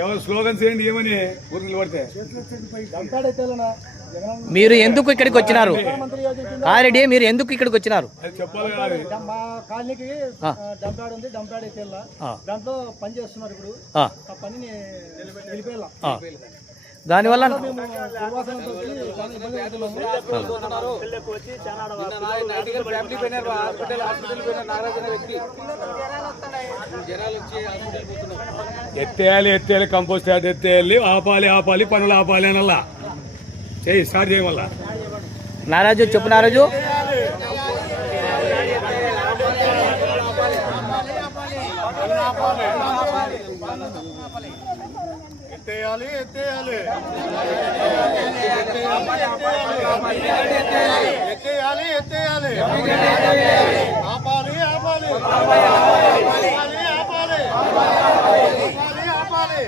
ఏమైనా స్లోగన్స్ ఏంటి ఏమని ఊరు నిలబడితే మీరు ఎందుకు ఇక్కడికి వచ్చినారు? ఆల్రెడీ మీరు ఎందుకు ఇక్కడికి వచ్చినారు? చెప్పాలి. మా కాలనీకి డంపాడ్ ఉంది, డంపాడ్ అయితే దాంట్లో పని చేస్తున్నారు. ఇప్పుడు ఆ పనిని వెళ్ళిపోయాల. దానివల్ల ఎత్తేయాలి ఎత్తేయాలి కంపోస్ట్ యార్డ్ ఎత్తేయాలి, ఆపాలి ఆపాలి పనులు ఆపాలి అనల్లా చేయి స్టార్ట్ చేయమల్లా. నారాజు చెప్పు నారాజు. ఎత్తేయాలి ఎత్తేయాలి ఎత్తేయాలి ఎత్తేయాలి ఆపాలి ఆపాలి ఆపాలి ఆపాలి ఆపాలి.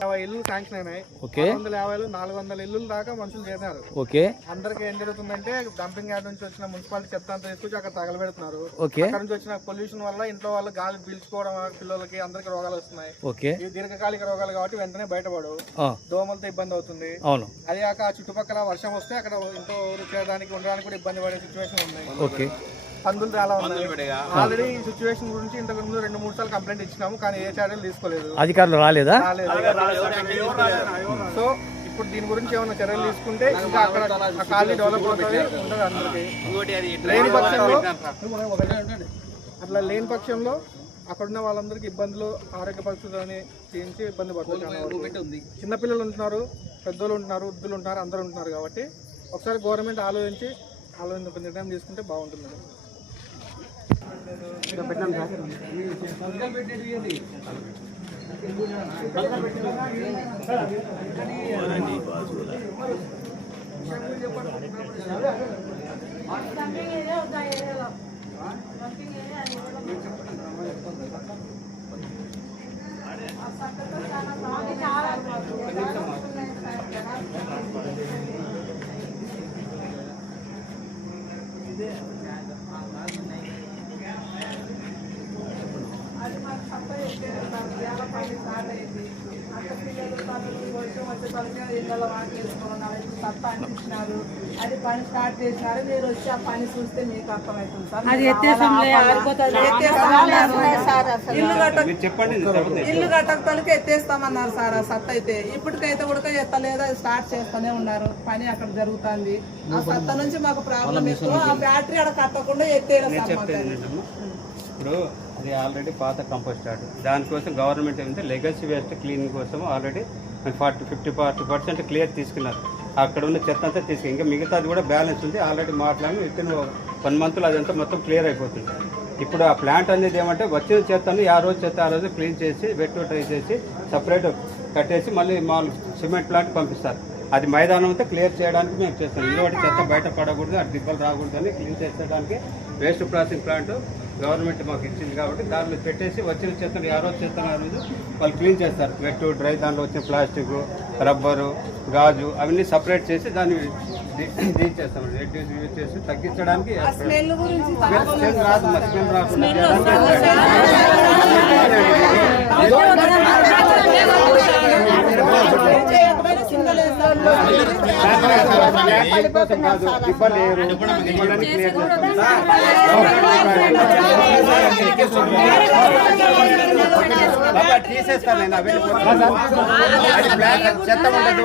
50 ఇల్లు శాంక్షన్ అయినాయి. 150 400 ఇల్లు దాకా మనుషులు చేశారు. అందరికి ఏం జరుగుతుందంటే డంపింగ్ యార్డ్ నుంచి వచ్చిన మున్సిపాలిటీ చెత్త అంతా తీసుకొచ్చి అక్కడ తగలబెడుతున్నారు. అక్కడ నుంచి వచ్చిన పొల్యూషన్ వల్ల ఇంట్లో వాళ్ళు గాలి పీల్చుకోవడం పిల్లలకి అందరికి రోగాలు వస్తున్నాయి. ఇవి దీర్ఘకాలిక రోగాలు కాబట్టి వెంటనే బయటపడు, దోమలతో ఇబ్బంది అవుతుంది. అది కాక చుట్టుపక్కల వర్షం వస్తే అక్కడ ఇంట్లో చేయడానికి ఉండడానికి కూడా ఇబ్బంది పడే సిచ్యువేషన్ ఉంది. పందులు చాలా ఉన్నాయి. ఆల్రెడీ ఈ సిచ్యువేషన్ గురించి ఇంతకు ముందు 2-3 సార్లు కంప్లైంట్ ఇచ్చినాము, కానీ ఏ చర్యలు తీసుకోలేదు. అధికారులు రాలేదా? సో ఇప్పుడు దీని గురించి ఏమైనా చర్యలు తీసుకుంటే ఇంకా అక్కడ కాలనీ డెవలప్ అవుతుంది ఉంటుంది అందరికి. లేని పక్షంలో అట్లా లేని పక్షంలో అక్కడున్న వాళ్ళందరికీ ఇబ్బందులు, ఆరోగ్య పరిస్థితులని చేయించి ఇబ్బంది పడుతుంది. చిన్నపిల్లలు ఉంటున్నారు, పెద్దోళ్ళు ఉంటున్నారు, వృద్ధులు ఉంటున్నారు, అందరూ ఉంటున్నారు. కాబట్టి ఒకసారి గవర్నమెంట్ ఆలోచించి ఒక నిర్ణయం తీసుకుంటే బాగుంటుంది. అది పని స్టార్ట్ చేసినారు, మీరు వచ్చి ఆ పని చూస్తే మీకు అర్థమవుతుంది సార్. ఇల్లు కట్టకపోతే ఎత్తేస్తామన్నారు సార్. ఆ సత్త అయితే ఇప్పటికైతే కూడా ఎత్తలేదు, అది స్టార్ట్ చేస్తూనే ఉన్నారు. పని అక్కడ జరుగుతుంది. ఆ సత్త నుంచి మాకు ప్రాబ్లం ఎక్కువ. ఆ బ్యాటరీ అక్కడ కట్టకుండా ఎత్తేయడం సార్. ఇప్పుడు అది ఆల్రెడీ పాత కంపోస్ట్ యార్డ్, దానికోసం గవర్నమెంట్ ఏంటంటే లెగసీ వేస్ట్ క్లీనింగ్ కోసం ఆల్రెడీ 40% క్లియర్ తీసుకున్నారు. అక్కడ ఉన్న చెత్త అంతా తీసుకుని ఇంకా మిగతాది కూడా బ్యాలెన్స్ ఉంది. ఆల్రెడీ మాట్లాడి వితిన్ 1 మంత్లో అదంతా మొత్తం క్లియర్ అయిపోతుంది. ఇప్పుడు ఆ ప్లాంట్ అనేది ఏమంటే వచ్చిన చెత్తను ఆ రోజు చెత్త ఆ రోజు క్లీన్ చేసి వెట్ ట్రై చేసి సపరేట్ కట్టేసి మళ్ళీ మామూలు సిమెంట్ ప్లాంట్ పంపిస్తారు. అది మైదానం అంతా క్లియర్ చేయడానికి మేము చేస్తాం. ఇంకోటి చెత్త బయట పడకూడదు, అది దిబ్బలు రాకూడదు అని క్లీన్ చేసేయడానికి వేస్ట్ ప్రాసెసింగ్ ప్లాంట్ గవర్నమెంట్ మాకు ఇచ్చింది. కాబట్టి దానిలో పెట్టేసి వచ్చిన చెత్తను ఆ రోజు చెత్తను ఆ రోజు వాళ్ళు క్లీన్ చేస్తారు. వెట్ డ్రై, దానిలో వచ్చిన ప్లాస్టిక్, రబ్బరు, గాజు అవన్నీ సపరేట్ చేసి దాన్ని చేస్తాం. రెడ్యూస్ యూజ్ చేసి తగ్గించడానికి స్మెల్ రాదు, స్మెల్ రాకుండా తీసేస్తాను నేను. చెత్త ఉండదు.